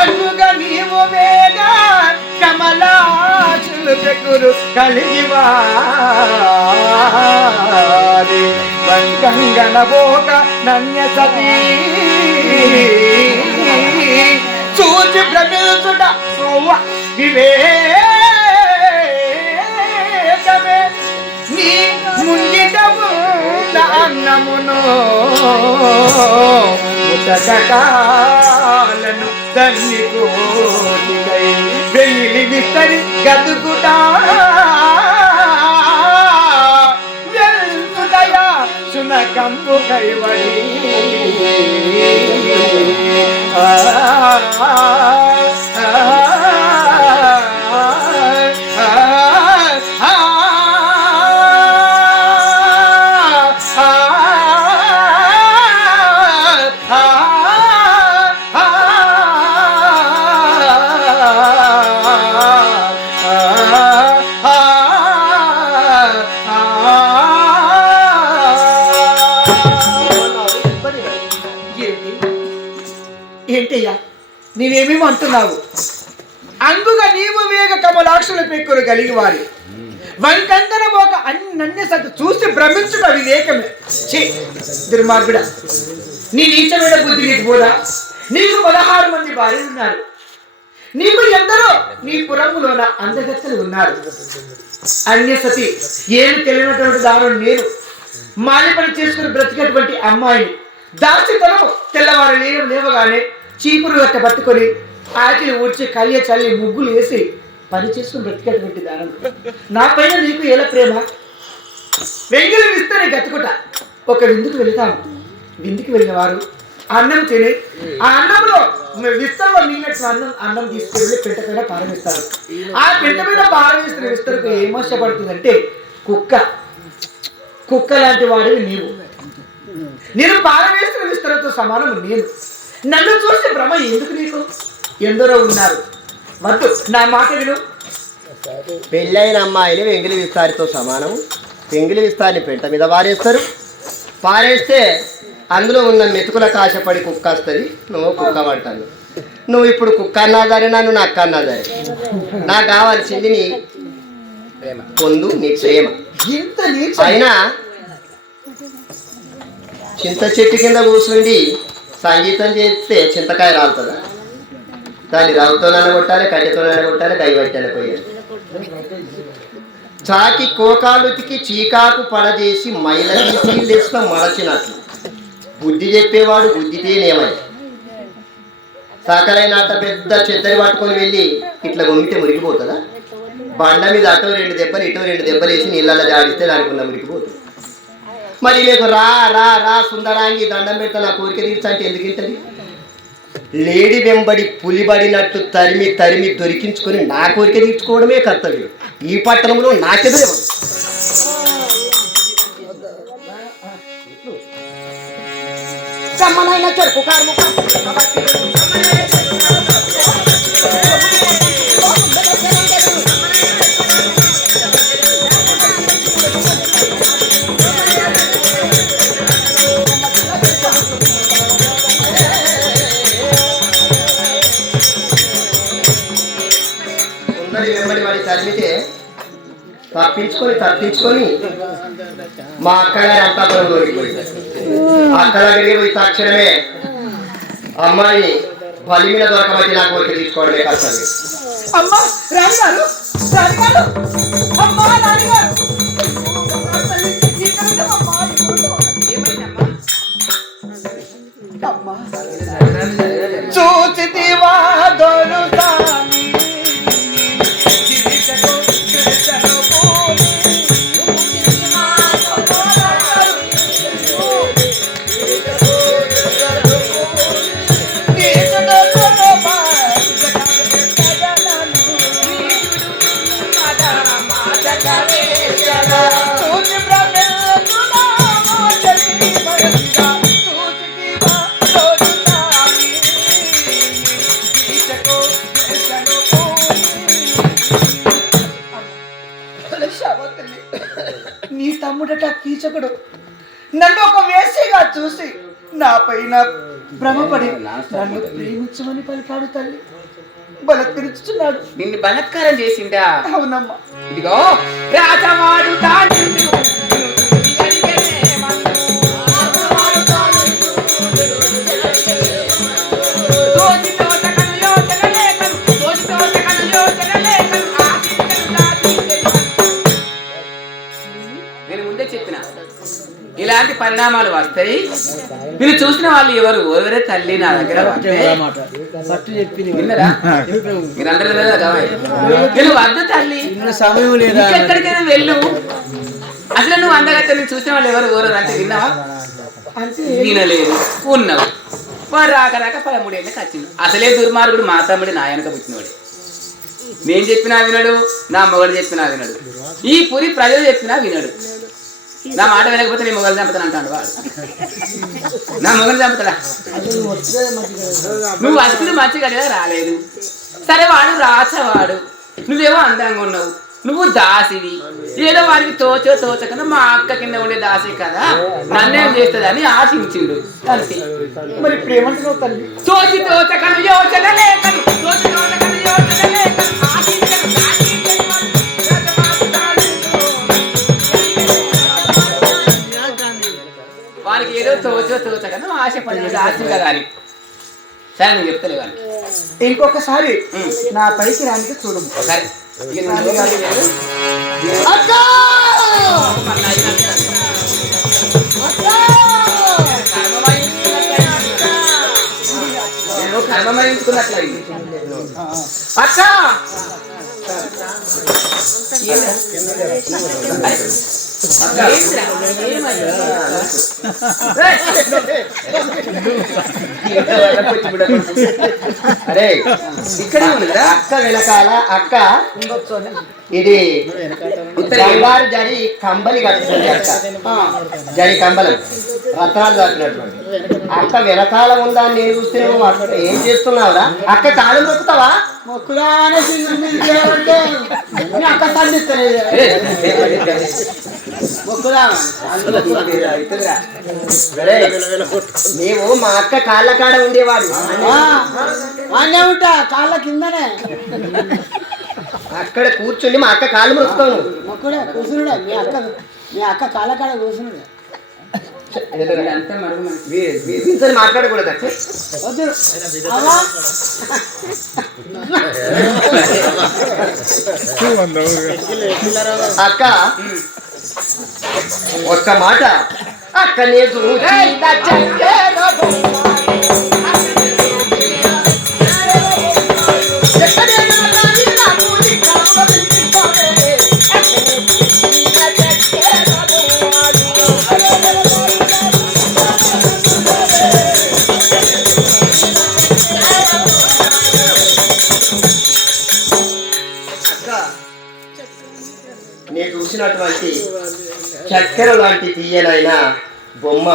అన్నుగా నీవు వేగ కమలాశులు చెక్కులు కలిగివారి వంకంగనబోక నన్య సతీ చూచి భ్రమించుట వివేకమే నీ ముంగిటము అన్నమును ముతకాలను తన్ని కోటికై వెళ్ళి విస్తరి గదుకుట వెల్సుదయా సునకంబు కైవడి ఏంటయ్యా నీవేమేమి అంటున్నావు? అందుగా నీవు వేగ కమలాక్షుల పెక్కులు కలిగి వారి వంకంకన పోక నన్య సత్తు చూసి భ్రమించుట వివేకమే. దుర్మార్గుడా, నీ నీచమైన బుద్ధి నీకు పోదా? నీకు 16 మంది భార్యలు ఉన్నారు. నీకు ఎందరో నీ పురములోన అందగత్తలు ఉన్నారు. అన్యసతి ఏమి తెలియనటువంటి దాని నేను మాలి పని చేసుకుని బ్రతికేటువంటి అమ్మాయిని దాచితనం తెల్లవారు లేవగానే చీపురు గట్ట పట్టుకొని ఆకిలి ఊడ్చి కయ్య చల్లి ముగ్గులు వేసి పని చేసుకుని బ్రతికేటువంటి దానం నా పైన నీకు ఎలా ప్రేమ? వెంగిలి విస్తని గతుకుట ఒక విందుకు వెళతాము. విందుకు వెళ్ళిన వారు అన్నం తిని ఆ అన్నంలో విస్తరలో మిగిలిన అన్నం తీసుకెళ్ళి పెంట పైన పారవేస్తారు. ఆ పెంట పైన పారవేస్తున్న విస్తరకు ఏమోశపడుతుందంటే కుక్క లాంటి వాడివి నీవు. నేను పారవేస్తున్న విస్తరతో సమానం నేను. నన్ను చూసి భ్రమ ఎందుకు నీకు? ఎందరో ఉన్నారు. వద్దు, నా మాట విను. పెళ్ళైన అమ్మాయిని వెంగిలి విస్తారితో సమానం. వెంగిలి విస్తారిని పెంట మీద పారేస్తే అందులో ఉన్న మెతుకుల కాశపడి కుక్క వస్తుంది. నువ్వు కుక్క పడతాను. నువ్వు ఇప్పుడు కుక్క అన్నాదారే, నన్ను నక్క అన్నాదారే. నాకు కావాల్సింది నీ ప్రేమ పొందు, నీ ప్రేమ. ఇంత అయినా చింత చెట్టు కింద కూర్చుండి సంగీతం చేస్తే చింతకాయ రాలుతుందా? దాన్ని రావుతోనైనా కొట్టాలి, కట్టెతోనైనా కొట్టాలి, దైవట్టాలి పోయాలి. చాకి కోకాలుతికి చీకాకు పడజేసి మైల తీసి తెచ్చిన మడచినట్లు బుద్ధి చెప్పేవాడు బుద్ధితేనేమై సాకలైనాట పెద్ద చెద్దరి పట్టుకొని వెళ్ళి ఇట్లా గొంగితే మురిగిపోతుందా? బండ మీద అటో 2 దెబ్బలు ఇటో 2 దెబ్బలు వేసి నీళ్ళల్లో జాడిస్తే దానికి ఉన్న మురిగిపోతుంది. మరి మీకు రా రా రా సుందరాంగి దండం పెడతా నా కోరిక తీర్చంటే ఎందుకు ఇంటది? లేడీ వెంబడి పులిబడినట్టు తరిమి తరిమి దొరికించుకొని నా కోరిక తీర్చుకోవడమే కర్తవ్యం. ఈ పట్టణంలో నాకెదురు సమ్మనైన చెరుకు కార్ము తరిమితే తప్పించుకొని మా అక్కగారి అంతాపురం దొరికిపోయింది. అక్క దగ్గరికి పోయి తక్షణమే అమ్మాయి బలి మీద దొరకబట్టి నా కోరిక తీసుకోవడమే కష్టం. అమ్మా రాణిగారు, రాణిగారు, అమ్మా రాణిగారు, చూచితివా దొరుతాని Kare నీ తమ్ముడట కీచకుడు నన్ను ఒక వేసిగా చూసి నా పైన భ్రమపడి నన్ను ప్రేమించమని పలికాడు తల్లి. బలత్కరించుచున్నాడు. నిన్ను బలత్కారం చేసిండా? అవునమ్మా. ఇదిగో రాజవాడు నేను ముందే చెప్పిన ఇలాంటి పరిణామాలు వస్తాయి. మీరు చూసిన వాళ్ళు ఎవరే తల్లి నా దగ్గర విన్నరా? మీరందరూ నేను వద్ద తల్లి ఎక్కడికైనా వెళ్ళు. అసలు నువ్వు అందగత్త నేను చూసిన వాళ్ళు ఎవరు అంటే విన్నావా? వినలేదు. ఉన్నావు. వాడు రాక 13 ఏళ్ళకి వచ్చింది. అసలే దుర్మార్గుడు మా తమ్ముడు నా వెనక పుట్టినవాడు. నేను చెప్పినా వినడు, నా మొగడు చెప్పినా వినడు, ఈ పురి ప్రజలు చెప్పినా వినడు. నా మాట వినకపోతే నీ మొగలు చంపుతాను అంటాడు వాడు. నా మొగలు చంపుతాడా? నువ్వు వచ్చింది మంచిగా రాలేదు. సరే వాడు రాచవాడు, నువ్వేమో అందంగా ఉన్నావు, నువ్వు దాసివి. ఏదో వాడికి తోచకన్నా మా అక్క కింద ఉండే దాసి కదా నన్నేం చేస్తుంది అని ఆశించిండు అంతే. మరి ప్రేమంటున్నావు తల్లి. తోచకను యోచన లేకను తోచకను యోచన లేకను వానికి ఏదో తోచకను ఆశపడలేదు ఆశ కదా అని. సరే నువ్వు చెప్తలే వానికి. ఇంకొకసారి నా పైకి రానికి చూడు. సరే కర్మమయించుకున్నట్లయింది. అక్క అరే ఇక్కడే ఉంది కదా అక్క వెనకాల. అక్క ఇది బంగారు జరి కంబలి కట్టుకుంది. అక్క జరి కంబలం రత్నాలు కట్టినటువంటి అక్క వెనకాల ఉందా అని నేను చూస్తేనేమో ఏం చేస్తున్నావురా? అక్క కాళ్ళు మొక్కుతావా? మొక్కుదా అక్క సంధిస్తలేదు. నీవు మా అక్క కాళ్ళ కాడ ఉండేవాడు. అనే ఉంటా కాళ్ళ కిందనే అక్కడ కూర్చుని మా అక్క కాళ్ళు మొక్కుతాను. మొక్కుడే కూర్చున్నాడే మీ అక్క కాళ్ళ కాడ కూర్చున్నాడే. మాట్లాడకూడదు అక్క. ఒక్క మాట అక్కనే నేను చూసినటువంటి చక్కెర లాంటి తీయనైనా బొమ్మ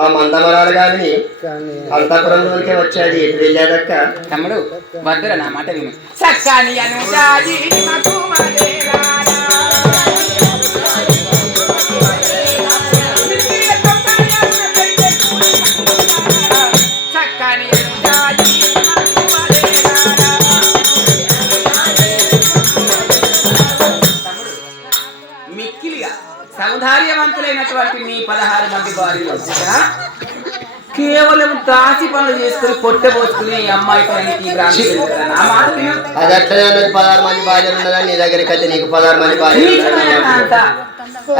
ఆ మందమరాలు గాని అంతపురంలోనికే వచ్చేది. ఎటు వెళ్ళాదక్క? తమ్ముడు వద్దురా నా మాట విను. మిక్కిలిగా సౌందర్యవంతులైనటువంటి మీ 16 మంది భార్యలు కేవలం దాసి పనులు చేసుకుని పొట్టె పోసుకుని ఈ అమ్మాయితో అది అట్లనే 16 మంది భార్యలు ఉన్నదని నీ దగ్గరికి అయితే నీకు 16 మంది భార్యలు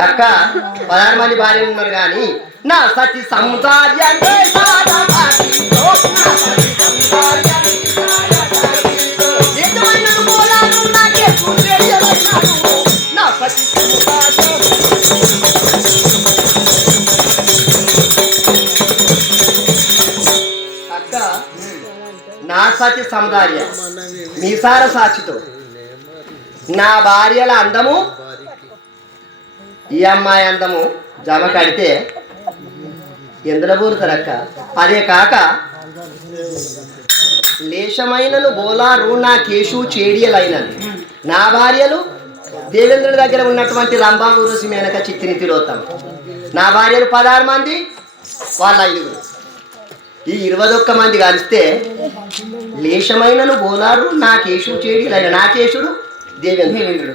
అక్క. 16 మంది భార్యలు ఉన్నారు కానీ నా సతి సౌందర్యాన్ని అక్క నా సతి సౌందర్య మీసార సాక్షితో నా భార్యల అందము ఈ అమ్మాయి అందము జమ కడితే ఎందులో పోరుతారక్క? అదే కాక లేశమైనను బోలారు నా కేశు చేడియలైనది నా భార్యలు దేవేంద్రుడి దగ్గర ఉన్నటువంటి రంభా ఊర్వశి మేనక చిత్తిని తిరోత్తమ, నా భార్యలు 16 మంది, వాళ్ళ 5గురు, ఈ 21 మంది కలిస్తే లేశమైనను బోలారు నా కేశుడు చేడి, నా కేశుడు దేవేంద్రుడు.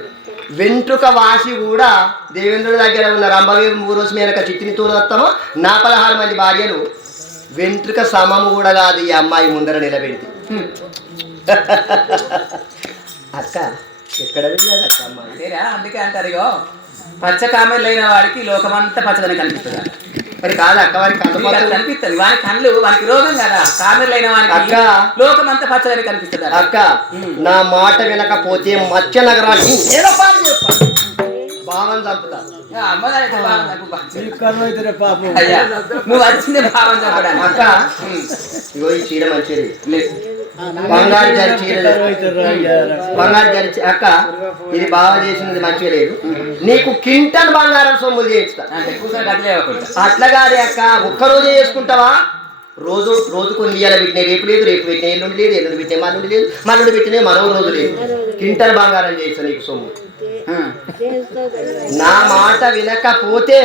వెంట్రుక వాసి కూడా దేవేంద్రుడి దగ్గర ఉన్న రంభవే ఊర్వశి మేనక చిత్తిని తిరోత్తమ, నా 16 మంది భార్యలు వెంట్రుక సమము కూడా కాదు ఈ అమ్మాయి ముందర నిలబెడితే. అక్క ఎక్కడ వెళ్ళాడు అక్క అమ్మాయి? అందుకే అంటారు ఇగో పచ్చ కామెర్లు అయిన వాడికి లోకమంతా పచ్చదని కనిపిస్తుంది. మరి కాదు అక్క, వారికి కనిపిస్తుంది, వారి కళ్ళు వారికి రోగం కదా. కామెర్లు అయిన వాడికి అక్క లోకమంతా పచ్చదని కనిపిస్తుంది. అక్క నా మాట వినకపోతే మత్స్య నగరాన్ని భావం చంపుతా. నువ్వు వచ్చింది భావం చంపడానికి. అక్క ఇగో ఈ చీర మంచిది, బంగారు జరి చీర, బంగారు జరి అక్క ఇది బాగా చేసినది మంచిగా లేదు, నీకు కింటన్ బంగారం సొమ్ములు చేయిస్తా. అట్లా కాదే అక్క, ఒక్కరోజే చేసుకుంటావా? రోజు కొన్ని ఇయ్యాల పెట్టినాయి, రేపు లేదు, రేపు పెట్టినాయి, ఎల్లుండి లేదు, ఎల్లుండి పెట్టినాయి, మల్లుండి లేదు, మల్లుండి పెట్టినాయి, మరో రోజు లేదు, కింటన్ బంగారం చేయిస్తా నీకు సొమ్ము. నా మాట వినకపోతే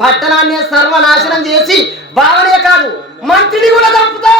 పట్టణాన్ని సర్వనాశనం చేసి బావనే కాదు మంత్రిని కూడా చంపుతా.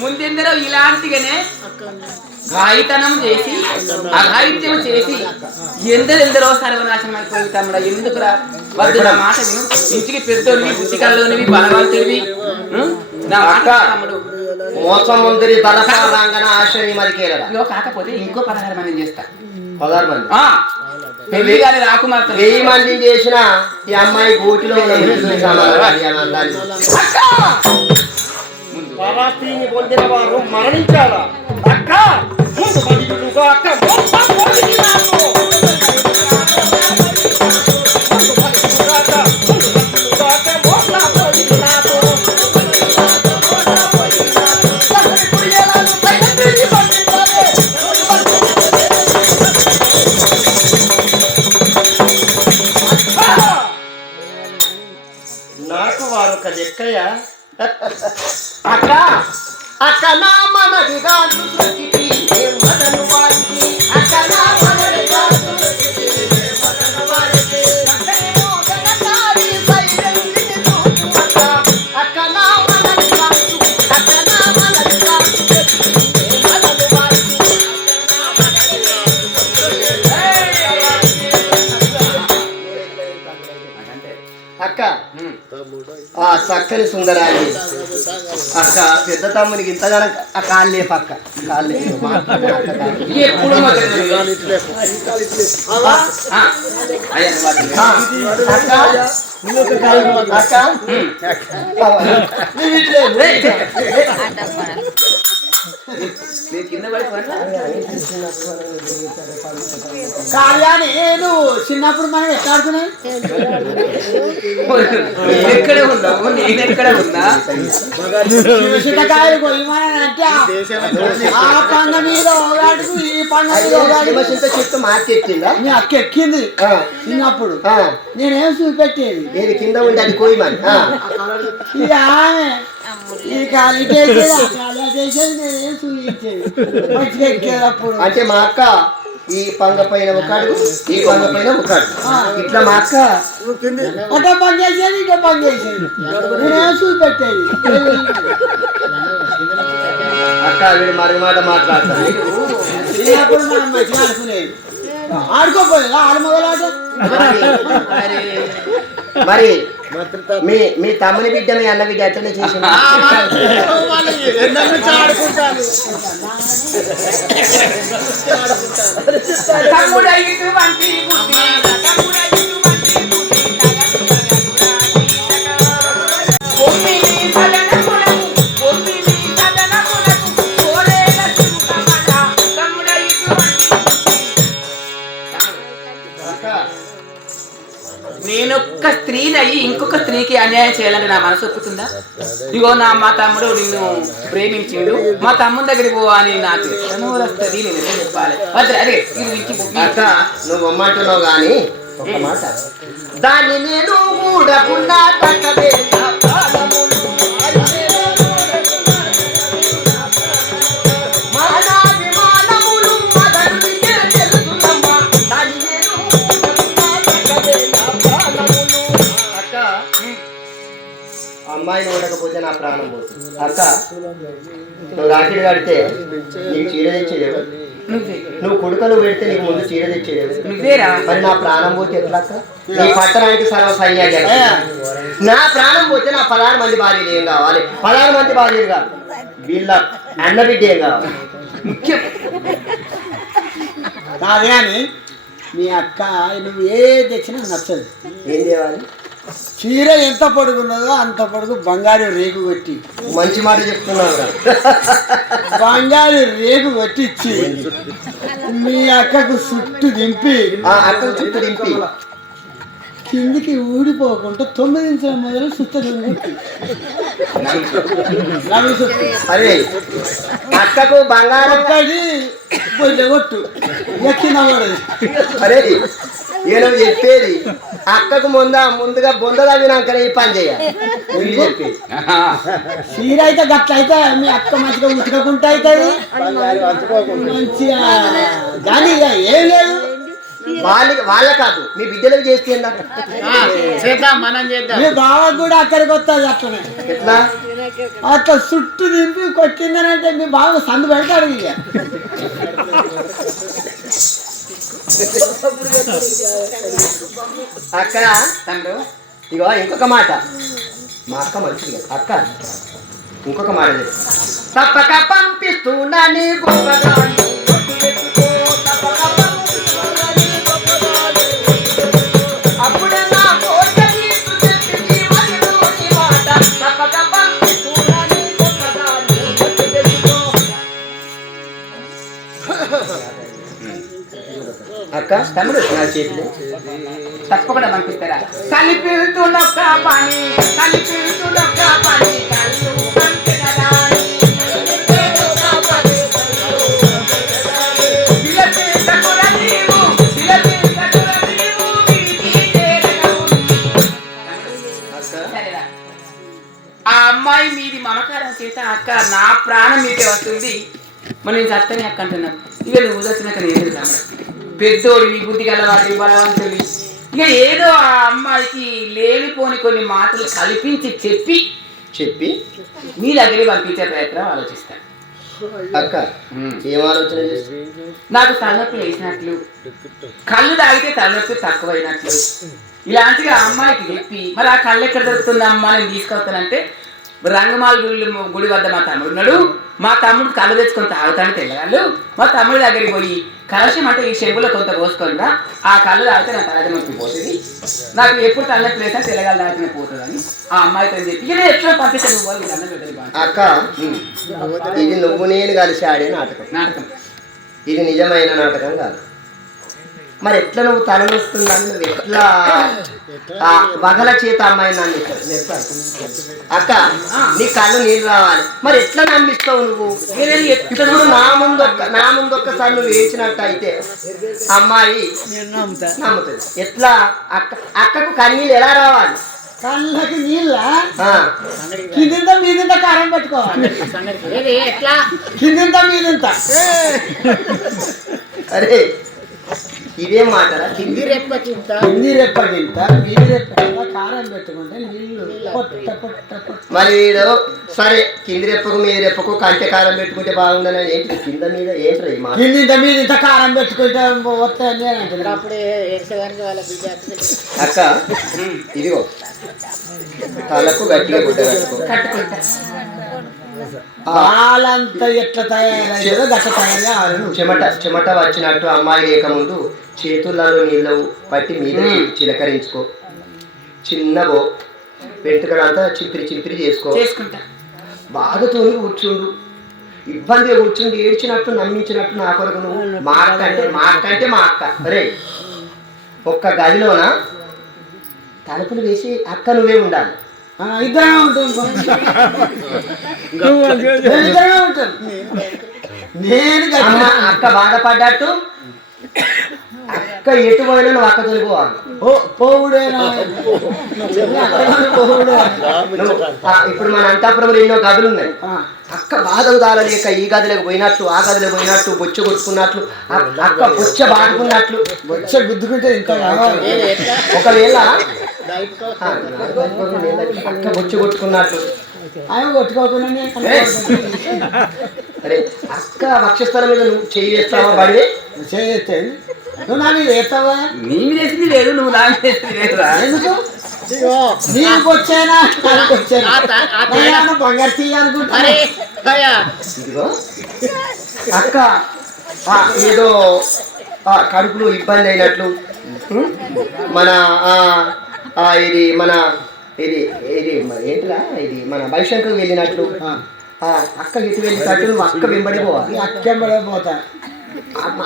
ముందెందరో ఇలాంటిగానే ఘాయితనం చేసి అఘాయిత్యం చేసి ఎందరెందరో సర్వనాశనం అయిపోయి తమ్ముడా, ఎందుకురా వద్దు నా మాట విను. ఇంటికి పెద్దోనివి, బుద్ధికల్లోనివి, బలవంతుడివి, నా మాట తమ్ముడు. మోసముందరి దళపారాంగణ ఆశ్రయం మరి కేరళ. కాకపోతే ఇంకో 16 మందిని చేస్తా. 16 మంది పెళ్లి కానీ రాకుమార్తె 1000 మందిని చేసిన ఈ అమ్మాయి గోటిలో పరాస్త్రీని పొందిన వారు మరణించాలా అక్క? నాకు వారు ఒక లెక్కయ్య. అక్క అక్క నా మనదిగా మదను వారికి, అక్క నా మనదిగా అక్క నా మనదిగా, అక్క నా మనదిగా అక్క ఆ చక్కని సుందరాన్ని అక్క పెద్ద తమ్మునికి ఇంతగానో ఆ కాళ్ళే పక్క కాళ్ళే ఎప్పుడు నేను చిన్నప్పుడు మనం ఎట్లా ఆడుకున్నాం? ఎక్కడ ఉన్నావు? నేను ఎక్కడ ఉన్నా? చింతకాయలు కొయ్యమనంటే ఆ పంగ మీద ఒకడుగు, ఈ పంగ మీద ఒకడుగు. చింత చెట్టు మార్కెట్టిందా? మీ అక్క ఎక్కింది చిన్నప్పుడు, నేనేం చూపెట్టేది నేను కింద ఉండి అది కోయమని ఇక ఆమె ఈ కాలి చేసేది, ఆ కాలి చేసేది, నేనేం చూపించేది మంచిగా ఎక్కేటప్పుడు. అంటే మా అక్క ఈ పంగ పైన ఒక అడుగు, ఈ పంగ పైన ఒక అడుగు, ఇట్లా మా అక్క ఒక పని చేసేది, ఇంకో పని చేసేది, నేనేం చూపెట్టేది. అక్క వీడు మరుగు మాట మాట్లాడతాను. చిన్నప్పుడు మనం మంచిగా ఆడుకునేది, ఆడుకోపోయేది ఆడమగలాట. మరి మీ తమ్ముని బిడ్డ మీ అన్న బిడ్డ ఎట్లనే చేసి తమ్ముడు అక్క నేనొక్క స్త్రీని అయ్యి ఇంకొక స్త్రీకి అన్యాయం చేయాలని నా మనసు ఒప్పుతుందా? ఇగో మా తమ్ముడు నిన్ను ప్రేమించిండు, మా తమ్ముని దగ్గరికి పోవా అని నాకు ఎట్లా వస్తుంది, నేను ఎట్లా చెప్పాలి? అదే అక్క నువ్వు అమ్మంటున్నావు గాని ఒక మాట, దాన్ని నేను ఊడకుండా తక్కదే నా ప్రాణములు. మానాభిమానములు మదనుడికే తెలుసునమ్మా, దాన్ని నేను ఊడకుండా తక్కదే నా ప్రాణములు. అక్క అమ్మాయిని ఉండకపోతే నా ప్రాణం పోతుంది. అక్క నువ్వు రాఖీలు కడితే నీకు చీర తెచ్చేదేవు, నువ్వు కుడుకలు పెడితే నీకు ముందు చీర తెచ్చేదేవు. మరి నా ప్రాణం పోతే ఎట్లా అక్క? నీ పట్టణానికి సర్వ సైన్యాలు, నా ప్రాణం పోతే నా 16 మంది భార్యలు ఏం కావాలి? 16 మంది భార్యలు కాదు, వీళ్ళ అన్నబిడ్డ ఏం కావాలి? ముఖ్యం కాదు కానీ మీ అక్క నువ్వు ఏ తెచ్చినా నచ్చదు. ఏం చేయాలి? చీర ఎంత పొడుగున్నదో అంత పొడుగు బంగారు రేకు కొట్టి, మంచి మాట చెప్తున్నావు కదా. బంగారు రేకు కొట్టించి మీ అక్కకు చుట్టు దింపి, ఆ అక్కకు చుట్టూ దింపి కిందికి ఊడిపోకుండా 9 ఇంచుల మొదలు సుత్తది అరే అక్కకు బంగారం ఒక్కడి పొయ్యి కొట్టు ఎక్కిన పడదు. అరే నేను చెప్పేది అక్కకు ముందుగా బొంద తవ్వినాకనే ఈ పని చేయాలి. చెప్పేది చీర అయితే గట్ల అయితే మీ అక్క మంచిగా ఉతకకుండా అవుతుంది మంచిగా, కానీ ఇక ఏం లేదు. వాళ్ళ కాదు మీ బిడ్డలకు చేస్తే మనం చేద్దాం. మీ బావ కూడా అక్కడికి వస్తుంది అట్లనే. ఎట్లా? అట్లా చుట్టూ దింపి కొట్టిందనంటే మీ బావ సందు పెడతాడు. ఇక అక్క తండ్రి ఇగో ఇంకొక మాట, మా అక్క మంచిది కదా అక్క, ఇంకొక మాట చెప్పు. తప్పక పంపిస్తున్నా నీ గొప్పదాన్ని, అప్పుడే నా కోరిక తీర్చు చెప్పి నీ మనసులోని మాట. తప్పక పంపిస్తున్నా నీ గొప్పదాన్ని, అక్క తమ్ముడు నా చేతిలో తప్పకుండా పంపిస్తారా? కలిపితున్నొక్క పని, కలిపితున్నొక్క పని, కళ్ళు పంపినదాని. దిలతీతకుర నీవు, దిలతీతకుర నీవు, వీరికి చేరగవు. సరేరా? ఆ అమ్మాయి మీది మమకారం చేత అక్క నా ప్రాణం మీదే వస్తుంది, మరి నేను చత్తని అక్క అంటున్నాను. ఇక నువ్వు వచ్చినాక నేను తమ్ముడు పెద్దోడు, నీ బుద్ధి గలవాడి బలవంతుడి, ఇక ఏదో ఆ అమ్మాయికి లేనిపోని కొన్ని మాటలు కల్పించి చెప్పి మీ దగ్గరికి పంపించే ప్రయత్నం ఆలోచిస్తాను. అక్క ఏం ఆలోచన చేసి? నాకు తలనొప్పి వేసినట్లు, కళ్ళు తాగితే తలనొప్పి తక్కువైనట్లు ఇలాంటివి ఆ అమ్మాయికి చెప్పి, మరి ఆ కళ్ళు ఎక్కడ దొరుకుతుందమ్మా నేను తీసుకొస్తానంటే, రంగమాల గుడి వద్ద మా తమ్ముడు ఉన్నాడు, మా తమ్ముడు కళ్ళు తెచ్చుకొని తాగుతాను తెల్లగాళ్ళు, మా తమ్ముడి దగ్గరికి పోయి కలశం అంటే ఈ చెంబులో కొంత పోసుకుందా, ఆ కళ్ళు తాగితే నా తలకి నొప్పి పోతుంది, నాకు ఎప్పుడు తలనొప్పి వేసా తెల్లగాళ్ళు తాగితే పోతుందని ఆ అమ్మాయితో చెప్పి ఇక నేను ఎట్లా పంపిస్తాను. అక్క ఇది నువ్వు నేను కలిసి ఆడే నాటకం, ఇది నిజమైన నాటకం కాదు. మరి ఎట్లా నువ్వు తలనొస్తుందని నువ్వు ఎట్లా ఆ వగల చేత అమ్మాయి నన్ను అక్క నీ కళ్ళు నీళ్ళు రావాలి, మరి ఎట్లా నమ్మిస్తావు నువ్వు? ఇప్పుడు నా ముందు ఒక్కసారి నువ్వు వేసినట్టు అయితే అమ్మాయి నమ్ముతుంది. ఎట్లా అక్కకు కన్నీళ్ళు ఎలా రావాలి? కళ్ళకి నీళ్ళ కింద మీదింత కారం పెట్టుకోవాలి, కింద మీదింత. అరే ఇదేం మాటరా? కింది రెప్పకింత మీది రెప్పకింత కారం పెట్టుకుంటే నీళ్ళు పొట్ట పొట్ట పొట్ట. మరి వీడు సరే కింది రెప్పకు మీద రెప్పకు కంచె కారం పెట్టుకుంటే బాగుండని ఏంటి కింద మీద ఏంట్రా ఈ మాట? కింద మీదింత కారం పెట్టుకుంటే వస్తాయని నేను అంటున్నాను. అక్క ఇదిగో తలకు గట్టిగా గుడ్డ కట్టుకో. పాలంతా ఎట్లా తయారైందో గట్ల తయారుగా చెమట వచ్చినట్టు అమ్మాయి లేకముందు చేతులలో నీళ్ళు పట్టి మీద చిలకరించుకో, చిన్నగో వెంట్రుకలంతా చింపిరి చేసుకో, బాధతో కూర్చుండు, ఇబ్బందిగా కూర్చుండి ఏడ్చినట్టు నమ్మించినట్టు నా కొరకు నువ్వు మా అక్క అంటే మా అక్క. అరే ఒక్క గదిలోన తలుపులు వేసి అక్క నువ్వే ఉండాలి. ఇద్దరే ఉంటుంది ఇద్దరే ఉంటాం. నేను అమ్మ అక్క బాధపడ్డట్టు అక్క ఎటు పోయినా నువ్వు అక్కతో పోవాలి. పోవుడేనా ఇప్పుడు మన అంతాపురంలో ఎన్నో గదులు ఉన్నాయి. అక్క బాధ ఉదారలేక ఈ గదిలోకి పోయినట్లు ఆ గదిలోకి పోయినట్లు బొచ్చ కొట్టుకున్నట్లు అక్క బొచ్చ బాదుకున్నట్లు వచ్చే గుద్దుకుంటే ఇంకా కావాలి. ఒకవేళ అక్క బొచ్చ కొట్టుకున్నట్లు ఆయన కొట్టుకోకుండా అరే అక్క వక్షస్థలం మీద నువ్వు చెయ్యి వేస్తావా బడి చేస్తే నువ్వు నా మీద వేస్తావా? నీ మీద వేసింది లేదు, నువ్వు నా మీద వేసింది లేదురా. ఎందుకు నీకు వచ్చానా నాకు వచ్చానా బంగారు తీయ అనుకుంటా. ఇదిగో అక్క ఏదో కడుపులో ఇబ్బంది అయినట్లు మన ఇది మన ఇది ఇది ఏంటిరా ఇది మన భవిష్యత్తుకు వెళ్ళినట్లు అక్క ఇటు వెళ్ళినట్టు నువ్వు అక్క వెంబడిపోవాలి. అక్కెంబడే పోతా.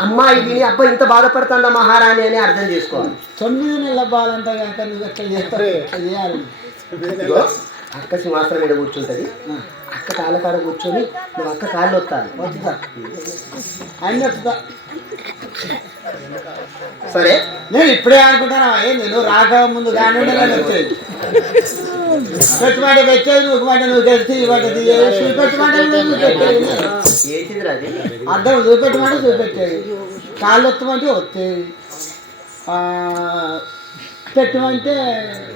అమ్మాయి విని అబ్బాయి ఇంత బాధపడుతుందా మహారాణి అని అర్థం చేసుకోవాలి. 9 నెలల బాలంతా కాక నువ్వు ఎట్లా చేస్తావు? ఎట్లా చేయాలి? ఇదిగో అక్క సింహాసనం మీద కూర్చుంటది. అక్క కాళ్ళ కాడ కూర్చొని నువ్వు అక్క కాళ్ళు వస్తాను వద్దుతా ఆయన వద్దుతా. సరే నేను ఇప్పుడే అనుకుంటానా ఏంది నువ్వు రాక ముందు కానీ వచ్చేది పెట్టుమంటే పెట్టేది నువ్వు మాట నువ్వు తెలిసి చూపెట్టమంటే నువ్వు పెట్టేది. ఏంటిదిరా అది? అర్థం చూపెట్టమంటే చూపెట్టేది, కాళ్ళు వస్తామంటే వచ్చేది, పెట్టమంటే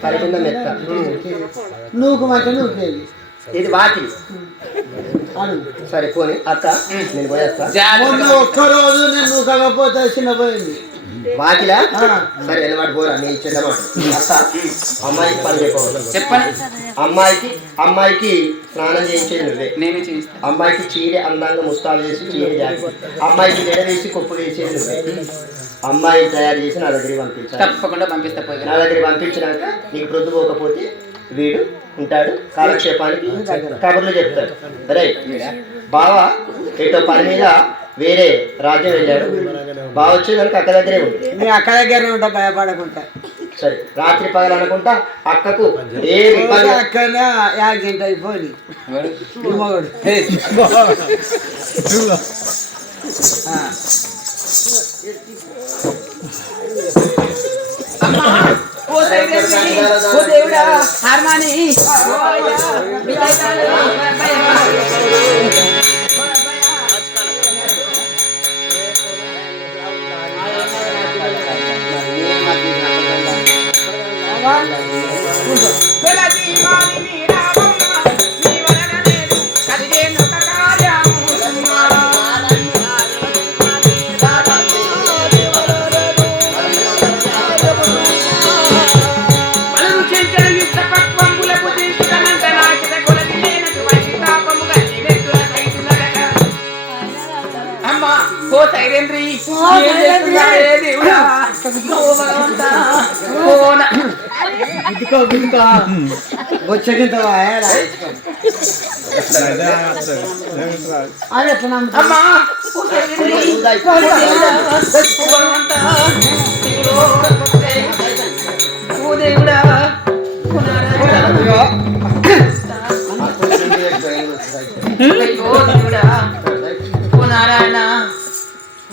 పరికింద మెత్త నూకమంటే నూకేది. ఇది వాకిలి. అడుగు సరే పోనీ అక్క నేను పోయేస్తా. మొన్న ఒక్కరోజు నేను నూకకపోతే చిన్నపోయింది వాకిలా సరే ఎన్నమాట పోరా నేను ఇచ్చేదన్నమాట. అక్క అమ్మాయికి పని చెప్పండి. అమ్మాయికి స్నానం చేయించేది నువ్వే. నేనే చేయిస్తాను. అమ్మాయికి చీర అందంగా ముస్తాలు చేసి చీర జాకి అమ్మాయికి నెడ వేసి కొప్పు వేసేది నువ్వే. అమ్మాయి తయారు చేసి నా దగ్గరికి పంపించాలి. తప్పకుండా పంపిస్తా. నా దగ్గరికి పంపించినాక నీకు ప్రొద్దు పోకపోతే వీడు ఉంటాడు కాలక్షేపానికి కబుర్లు చెప్తాడు. రైట్ బావ ఎటో పని మీద వేరే రాజ్యం వెళ్ళాడు. బావ వచ్చేదానికి అక్క దగ్గరే ఉంది. నేను అక్క దగ్గరనే ఉంటా భయపడకుండా. సరే రాత్రి పగలు అనుకుంటా అక్కకు ఏమి అక్కనే యాక్సిడెంట్ అయిపోయి మగడు దేవుడా హార్మాని వచ్చేంత అది ఎట్లా అమ్మా ఓ దేవుడా ఓ నారాయణ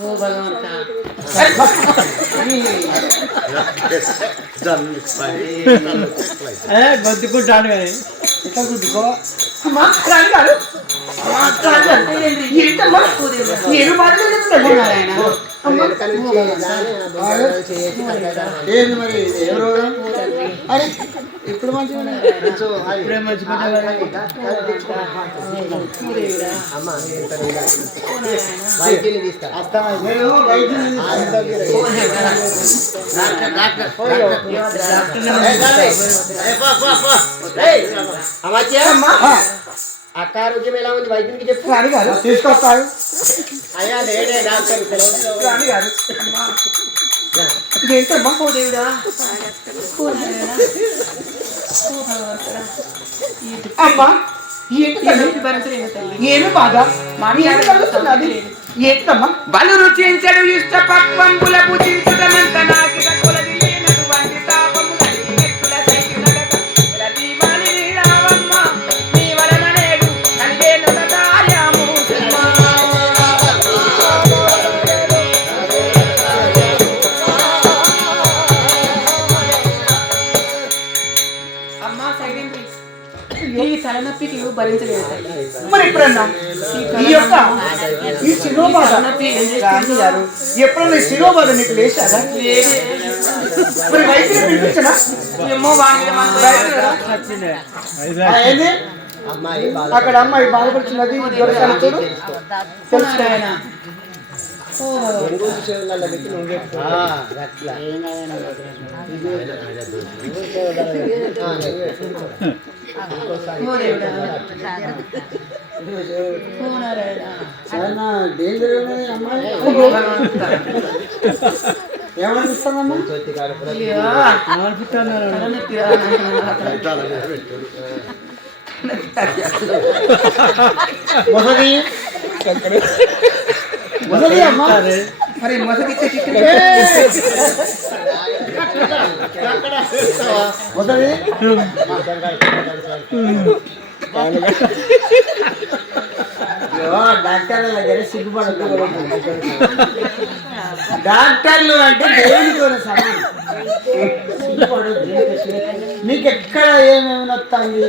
ఓ భగవంత గొద్దుకుంటాను కానీ ఇట్లా గుద్దుకో. ఏంది మరి ఎవరు అరే ఇప్పుడు మంచిగా ఇప్పుడే మంచిగా అక్క ఆరోగ్యం ఎలా ఉంది వైద్యునికి చెప్పు. అడిగారు తీసుకొస్తాడు. అయ్యా లేడే డాక్టర్ అడిగారు ఇదేంటమ్మా ఓ దేవుడా అమ్మా ఏమి బాధ ఏమి కలుగుతున్నది ఏంటమ్మా? బలు రుచించడు ఇష్ట పక్వంబుల పూజించుటమంత నాకిట కొలది భరించలేదు తల్లి. మరి ఎప్పుడన్నా ఈ యొక్క ఈ శిరోబాధ రాణి గారు ఎప్పుడన్నా ఈ శిరోబాధ నీకు లేచారా? మరి వైద్యుని పిలిపించనా? ఏమో వాడి మీద మనకు ఏంది అమ్మాయి అక్కడ అమ్మాయి బాధపడుతున్నది దొరకాలి చూడు తెలుసు ఆయన. చాలా డేంజర్ ఉన్నది అమ్మాయి. ఏమనిపిస్తుందమ్మా? మొదటి మొదటి అమ్మా మరి మొదటి మొదటి డాక్టర్ల దగ్గర సిగ్గుపడదు. డాక్టర్లు అంటే దేవునితో సమానం. నీకు ఎక్కడ ఏమేమి వస్తుంది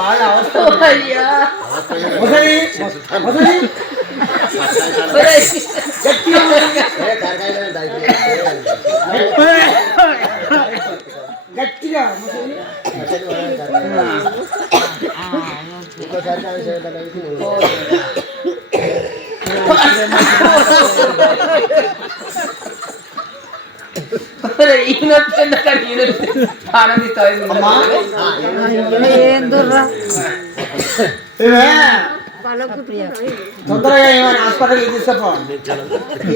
బాగా అవస్థ గట్టిగా తొందరగా ఏమైనా హాస్పిటల్కి తీసుకుపో.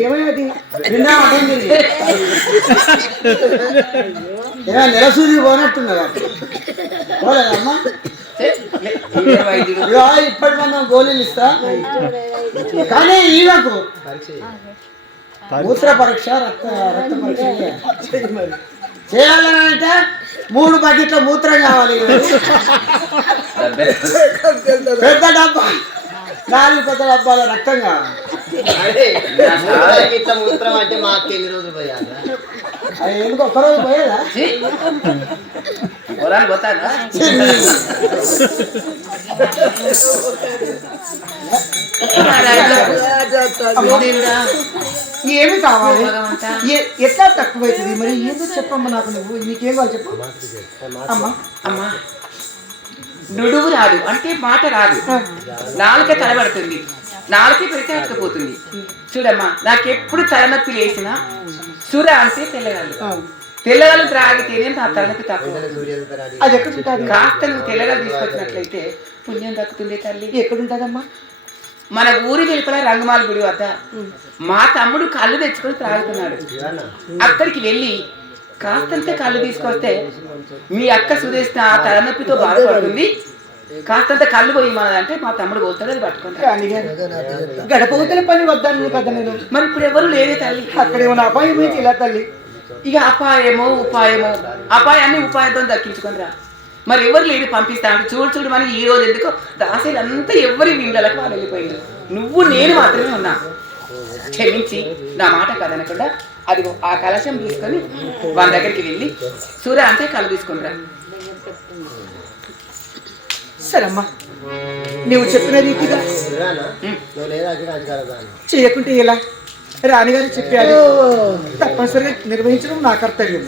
ఏమయ్యది నిన్న అటెండ్ ఏమైనా నెలసూది పోనట్టున్నదా? పోలేదమ్మా? ఇప్పటి మనం గోళీలు ఇస్తా కానీ ఈలకు మూత్ర పరీక్ష రక్త పరీక్ష చేయాలని అంటే 3 బకెట్ల మూత్రం కావాలి. పెద్ద డబ్బా 4 పెద్ద డబ్బాల రక్తం కావాలి. ఇట్లా మూత్రం అంటే మాకు ఎన్ని రోజులు పోయాలి? అది ఎందుకు ఒక్కరోజు పోయేదా? పోతానా ఏమి కావాలి? ఎట్లా తక్కువైతుంది? మరి ఏదో చెప్పమ్మా నాకు. నువ్వు నీకేం కావాలి చెప్పు అమ్మా. అమ్మా నుడువు రాదు అంటే మాట రాదు, నాలుక తలబడుతుంది, నాలుక పెడితే అట్టుకుపోతుంది. చూడమ్మా నాకెప్పుడు తలనొప్పి లేచినా సుర అంటే తెల్లగాళ్ళు, తెల్లగాళ్ళు త్రాగితేనే నా తలనొప్పి తక్కువ. అది ఎక్కడ ఉంటుంది? కాస్త నువ్వు తెల్లగాళ్ళు తీసుకొచ్చినట్లయితే పుణ్యం దక్కుతుంది తల్లి. ఎక్కడుంటదమ్మా? మన ఊరి వెలుపల రంగమాల గుడి వద్ద మా తమ్ముడు కళ్ళు తెచ్చుకొని త్రాగుతున్నాడు. అక్కడికి వెళ్ళి కాస్తంత కళ్ళు తీసుకొస్తే మీ అక్క సుదేశ్ ఆ తలనొప్పితో బాధపడుతుంది, కాస్తంత కళ్ళు పోయి మనదంటే మా తమ్ముడు పోతాడు, అది పట్టుకుంటాడు. గడపవతల పని వద్దాను కదా నేను. మరి ఇప్పుడు ఎవరు లేదే తల్లి, అక్కడ ఉన్న అపాయం ఏంటి ఇలా తల్లి? ఇక అపాయమో ఉపాయమో, అపాయాన్ని ఉపాయంతో దక్కించుకొని రా. మరి ఎవరు లేని పంపిస్తాను. చూడు మనకి ఈ రోజు ఎందుకో దాసీలంతా ఎవరి వీళ్ళకి వాళ్ళు వెళ్ళిపోయింది, నువ్వు నేను మాత్రమే ఉన్నా. క్షమించి నా మాట కదనకుండా అదిగో ఆ కలశం తీసుకొని వాళ్ళ దగ్గరికి వెళ్ళి సూర్య అంతే కళ్ళు తీసుకొని రా. సరమ్మా నువ్వు చెప్పిన రీతిగా చేయకుంటే ఇలా రాణిగారు చెప్పారు, తప్పనిసరిగా నిర్వహించడం నా కర్తవ్యం.